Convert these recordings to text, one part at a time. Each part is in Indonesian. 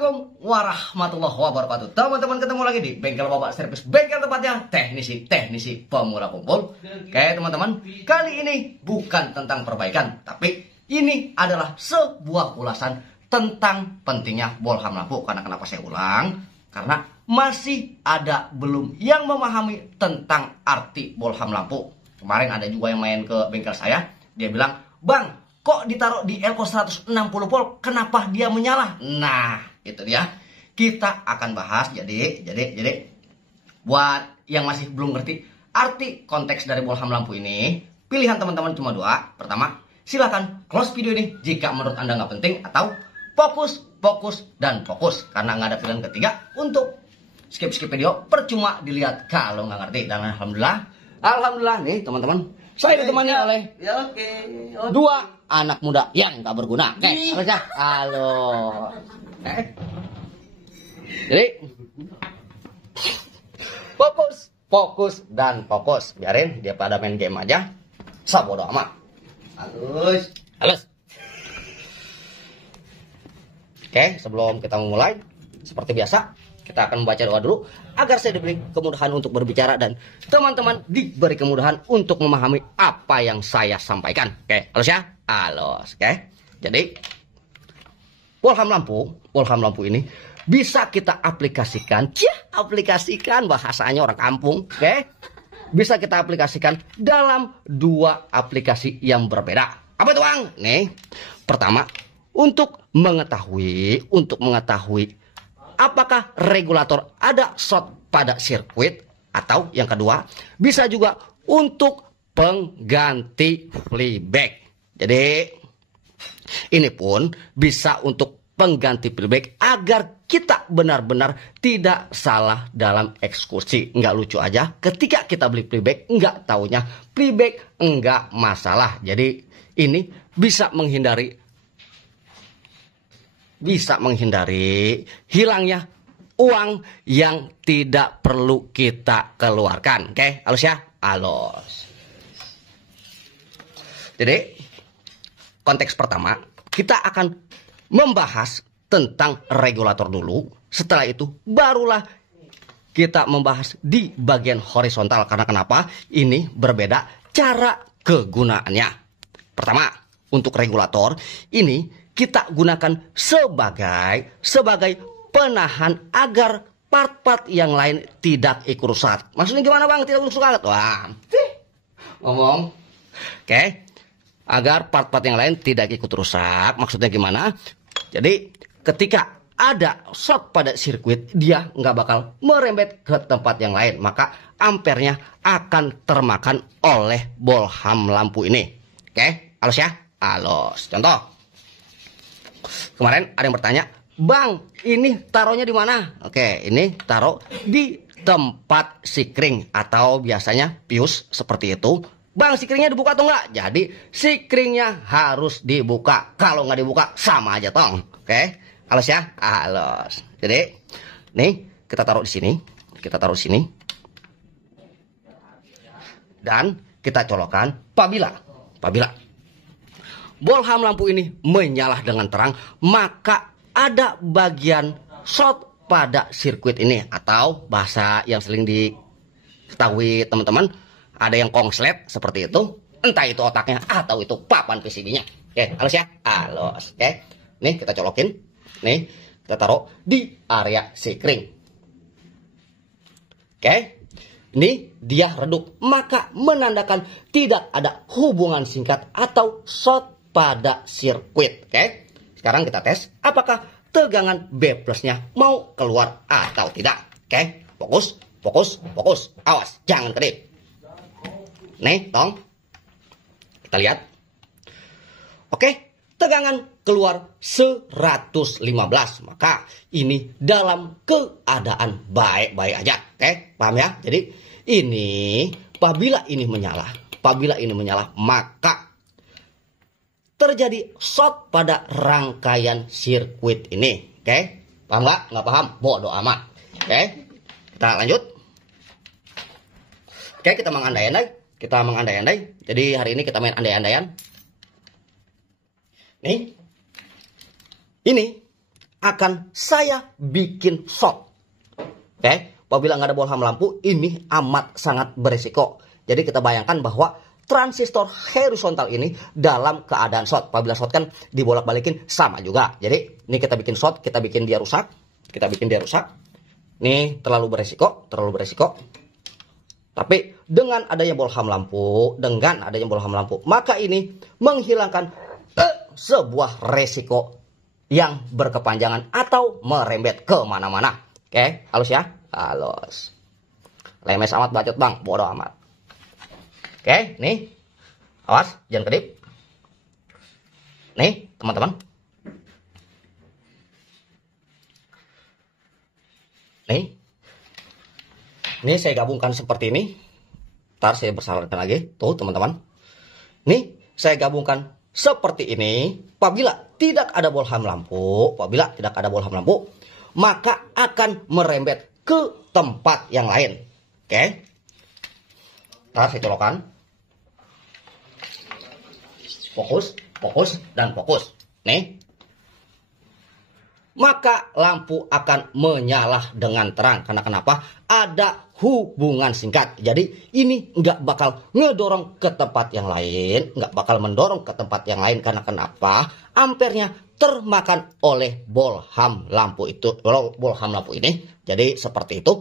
Assalamualaikum warahmatullahi wabarakatuh. Teman-teman, ketemu lagi di Bengkel Bapak Servis, bengkel tempatnya teknisi pemula kumpul. Oke teman-teman, kali ini bukan tentang perbaikan, tapi ini adalah sebuah ulasan tentang pentingnya bolham lampu. Karena kenapa saya ulang? Karena masih ada belum yang memahami tentang arti bolham lampu. Kemarin ada juga yang main ke bengkel saya, dia bilang, "Bang, kok ditaruh di Elko 160 volt, kenapa dia menyala?" Nah, itu dia. Kita akan bahas. Jadi buat yang masih belum ngerti arti konteks dari bolham lampu ini, pilihan teman-teman cuma dua. Pertama, silakan close video ini jika menurut Anda nggak penting, atau fokus, dan fokus. Karena nggak ada pilihan ketiga untuk skip video, percuma dilihat kalau nggak ngerti. Dan alhamdulillah nih teman-teman, saya ditemani oleh dua anak muda yang gak berguna. Oke, harusnya. Halo. Jadi fokus dan fokus. Biarin dia pada main game aja. Sabodo amat. Halus. Oke, sebelum kita memulai, seperti biasa, kita akan membaca doa dulu agar saya diberi kemudahan untuk berbicara dan teman-teman diberi kemudahan untuk memahami apa yang saya sampaikan. Oke, halus ya? Halus. Oke. Jadi bolham lampu ini bisa kita aplikasikan, bahasanya orang kampung, oke? Bisa kita aplikasikan dalam dua aplikasi yang berbeda. Apa itu, Bang? Nih, pertama, untuk mengetahui apakah regulator ada short pada sirkuit, atau yang kedua, bisa juga untuk pengganti playback. Jadi ini pun bisa untuk pengganti playback agar kita benar-benar tidak salah dalam eksekusi. Nggak lucu aja ketika kita beli playback nggak taunya playback nggak masalah. Jadi ini bisa menghindari hilangnya uang yang tidak perlu kita keluarkan. Oke, halus ya? Halus. Jadi konteks pertama, kita akan membahas tentang regulator dulu. Setelah itu barulah kita membahas di bagian horizontal. Karena kenapa? Ini berbeda cara kegunaannya. Pertama, untuk regulator ini kita gunakan sebagai penahan agar part-part yang lain tidak ikut rusak. Maksudnya gimana, Bang? Tidak rusak? Wah, ngomong. Oke. Agar part-part yang lain tidak ikut rusak. Maksudnya gimana? Jadi ketika ada short pada sirkuit, dia nggak bakal merembet ke tempat yang lain. Maka ampernya akan termakan oleh bolham lampu ini. Oke, halus ya? Halus. Contoh. Kemarin ada yang bertanya, "Bang, ini taruhnya di mana?" Oke, ini taruh di tempat sikring atau biasanya pius seperti itu. "Bang, sikringnya dibuka atau enggak?" Jadi sikringnya harus dibuka. Kalau nggak dibuka sama aja tong. Oke, halus ya? Halus. Jadi nih kita taruh di sini. Dan kita colokkan pabila bolham lampu ini menyala dengan terang, maka ada bagian short pada sirkuit ini, atau bahasa yang sering diketahui teman-teman, ada yang kongslet seperti itu, entah itu otaknya atau itu papan PCB-nya. Oke, halus ya? Halus. Oke, nih kita colokin, nih kita taruh di area sikring. Oke, ini dia redup, maka menandakan tidak ada hubungan singkat atau short pada sirkuit. Oke, sekarang kita tes apakah tegangan B plusnya mau keluar atau tidak. Oke, fokus, awas jangan kedip. Nih tong, kita lihat. Oke, tegangan keluar 115, maka ini dalam keadaan baik-baik aja. Oke, paham ya? Jadi ini apabila ini menyala, maka terjadi short pada rangkaian sirkuit ini. Oke, paham nggak? Nggak paham? Bodoh amat. Oke, kita lanjut. Oke, kita mengandai-andai. Jadi hari ini kita main andai-andaian. Nih, ini akan saya bikin short. Oke, apabila nggak ada bohlam lampu, ini amat sangat berisiko. Jadi kita bayangkan bahwa transistor horizontal ini dalam keadaan short. Apabila short kan dibolak-balikin sama juga. Jadi ini kita bikin short, kita bikin dia rusak. Ini terlalu beresiko. Tapi dengan adanya bohlam lampu, maka ini menghilangkan sebuah resiko yang berkepanjangan atau merembet kemana-mana. Oke, halus ya, halus. Lemes amat bacot bang, bodoh amat. Oke, nih, awas, jangan kedip. Nih, teman-teman. Nih saya gabungkan seperti ini. Ntar saya bersalakan lagi, tuh teman-teman. Nih, saya gabungkan seperti ini. Apabila tidak ada bohlam lampu, maka akan merembet ke tempat yang lain. Oke. Ntar saya colokkan. Fokus, dan fokus. Nih. Maka lampu akan menyala dengan terang. Karena kenapa? Ada hubungan singkat. Jadi ini nggak bakal ngedorong ke tempat yang lain. Karena kenapa? Ampernya termakan oleh bohlam lampu ini. Jadi seperti itu.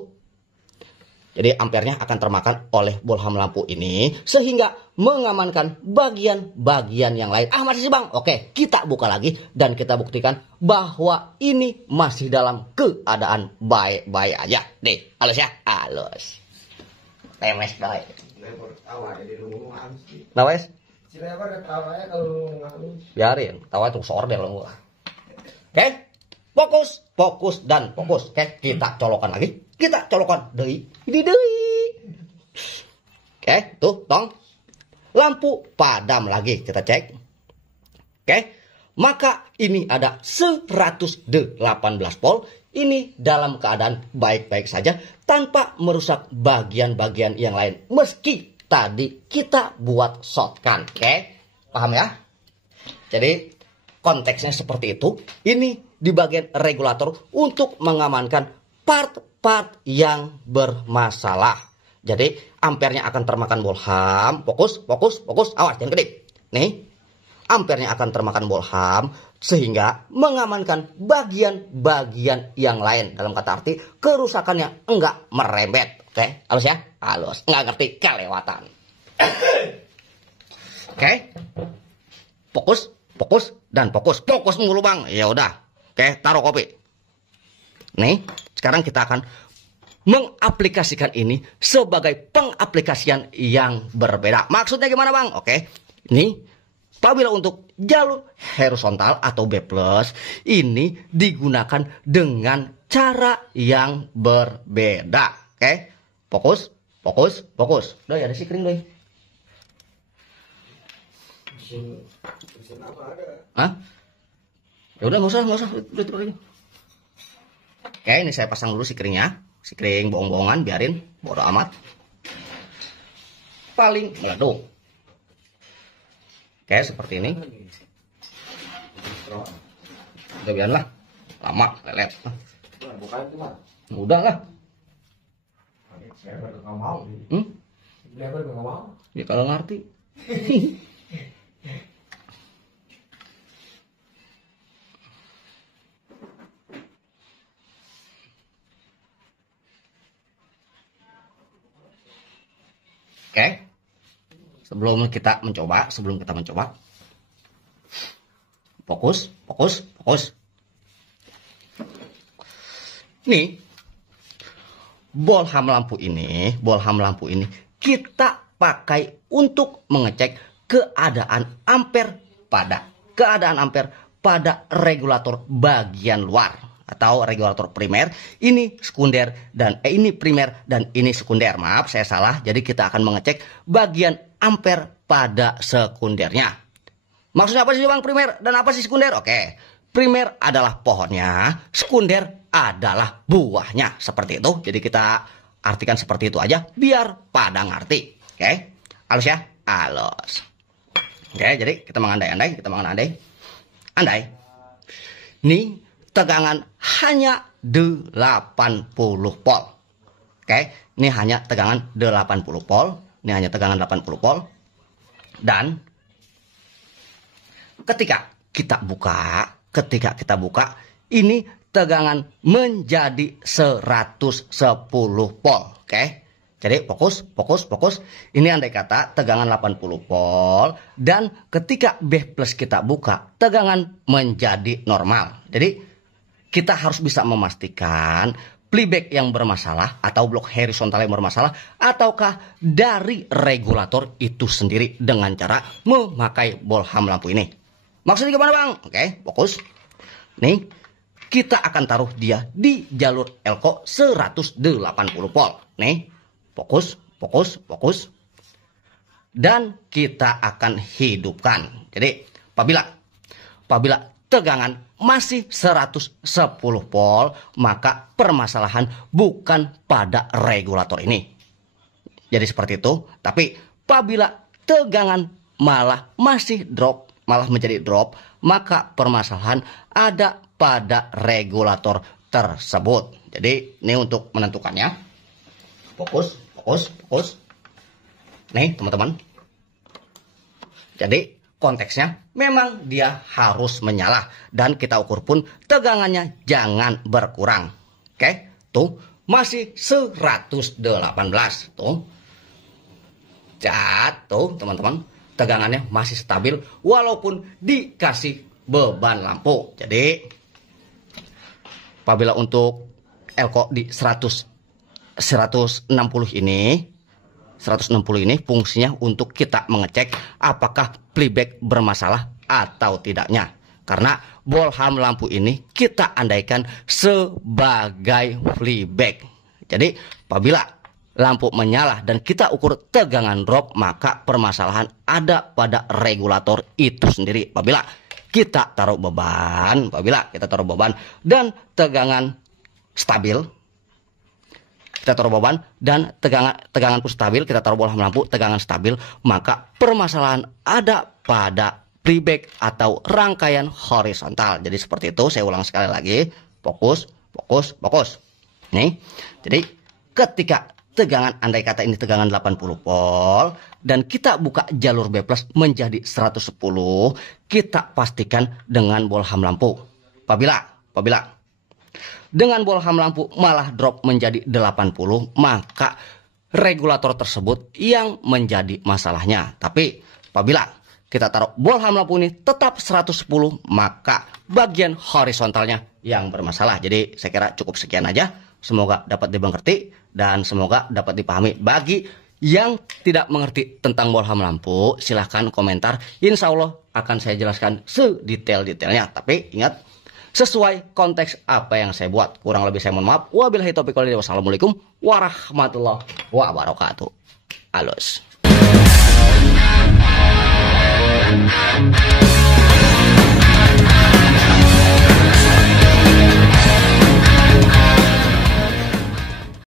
Jadi ampernya akan termakan oleh bohlam lampu ini sehingga mengamankan bagian-bagian yang lain. Masih sih bang? Oke, kita buka lagi dan kita buktikan bahwa ini masih dalam keadaan baik-baik aja. Nih, halus ya, halus. Lemes baik. Nah wes? Biarin, tawa itu seordel lo. Oke, fokus dan fokus. Oke, kita colokan lagi. Kita colokan deui. Oke, tuh tong. Lampu padam lagi, kita cek. Oke. Maka ini ada 118 volt. Ini dalam keadaan baik-baik saja tanpa merusak bagian-bagian yang lain. Meski tadi kita buat shortkan. Oke. Paham ya? Jadi konteksnya seperti itu. Ini di bagian regulator untuk mengamankan part yang bermasalah. Jadi ampernya akan termakan bohlam. Fokus. Awas jangan kedip. Nih, ampernya akan termakan bohlam sehingga mengamankan bagian-bagian yang lain. Dalam kata arti kerusakannya enggak merembet. Oke, halus ya, halus. Enggak ngerti kelewatan. Oke, fokus dan fokus mulu bang. Ya udah. Oke, taruh kopi. Nih, sekarang kita akan mengaplikasikan ini sebagai pengaplikasian yang berbeda. Maksudnya gimana bang? Oke, ini apabila untuk jalur horizontal atau B+, ini digunakan dengan cara yang berbeda. Oke, fokus. Doi, ada si kering doi. Hah? Ya udah nggak usah. Udah. Oke, ini saya pasang dulu si keringnya. Si kering bohong-bohongan, biarin. Bodo amat. Paling meleduk. Oke, seperti ini. Udah biarin lah. Lama, lelet. Udah lah. Ya kalau ngerti. Oke, sebelum kita mencoba, fokus. Nih, bohlam lampu ini kita pakai untuk mengecek keadaan ampere pada regulator bagian luar. Atau regulator primer, ini sekunder dan ini primer dan ini sekunder. Maaf, saya salah. Jadi kita akan mengecek bagian ampere pada sekundernya. Maksudnya apa sih bang primer dan apa sih sekunder? Oke, primer adalah pohonnya, sekunder adalah buahnya. Seperti itu. Jadi kita artikan seperti itu aja biar pada ngerti. Oke, halus ya, halus. Oke, jadi kita mengandai. Andai. Nih, tegangan hanya 80 volt. Oke, ini hanya tegangan 80 volt. Ini hanya tegangan 80 volt. Dan ketika kita buka, ini tegangan menjadi 110 volt. Oke. Jadi fokus. Ini andai kata tegangan 80 volt dan ketika B plus kita buka, tegangan menjadi normal. Jadi kita harus bisa memastikan playback yang bermasalah atau blok horizontal yang bermasalah ataukah dari regulator itu sendiri dengan cara memakai bolham lampu ini. Maksudnya gimana, Bang? Oke, fokus. Nih, kita akan taruh dia di jalur elko 180 volt. Nih. Fokus. Dan kita akan hidupkan. Jadi, apabila tegangan masih 110 volt, maka permasalahan bukan pada regulator ini. Jadi seperti itu. Tapi, apabila tegangan malah masih malah menjadi drop, maka permasalahan ada pada regulator tersebut. Jadi, ini untuk menentukannya. Fokus. Nih teman-teman. Jadi konteksnya memang dia harus menyala. Dan kita ukur pun tegangannya jangan berkurang. Oke. Tuh masih 118. Tuh. Jatuh teman-teman. Tegangannya masih stabil walaupun dikasih beban lampu. Jadi apabila untuk elko di 160 ini fungsinya untuk kita mengecek apakah playback bermasalah atau tidaknya. Karena bolham lampu ini kita andaikan sebagai playback. Jadi apabila lampu menyala dan kita ukur tegangan drop, maka permasalahan ada pada regulator itu sendiri. Apabila kita taruh beban dan tegangan stabil, kita taruh beban dan tegangan pun stabil, kita taruh bolham lampu, tegangan stabil, maka permasalahan ada pada playback atau rangkaian horizontal. Jadi seperti itu, saya ulang sekali lagi, fokus. Nih, jadi ketika tegangan, andai kata ini tegangan 80 volt dan kita buka jalur B plus menjadi 110, kita pastikan dengan bolham lampu. Apabila dengan bolham lampu malah drop menjadi 80, maka regulator tersebut yang menjadi masalahnya. Tapi apabila kita taruh bolham lampu ini tetap 110, maka bagian horizontalnya yang bermasalah. Jadi saya kira cukup sekian aja. Semoga dapat dimengerti dan semoga dapat dipahami. Bagi yang tidak mengerti tentang bolham lampu, silahkan komentar. Insya Allah akan saya jelaskan sedetail-detailnya. Tapi ingat, sesuai konteks apa yang saya buat. Kurang lebih saya mohon maaf. Wabillahi taufiq wal hidayah. Wassalamualaikum warahmatullahi wabarakatuh. Alus.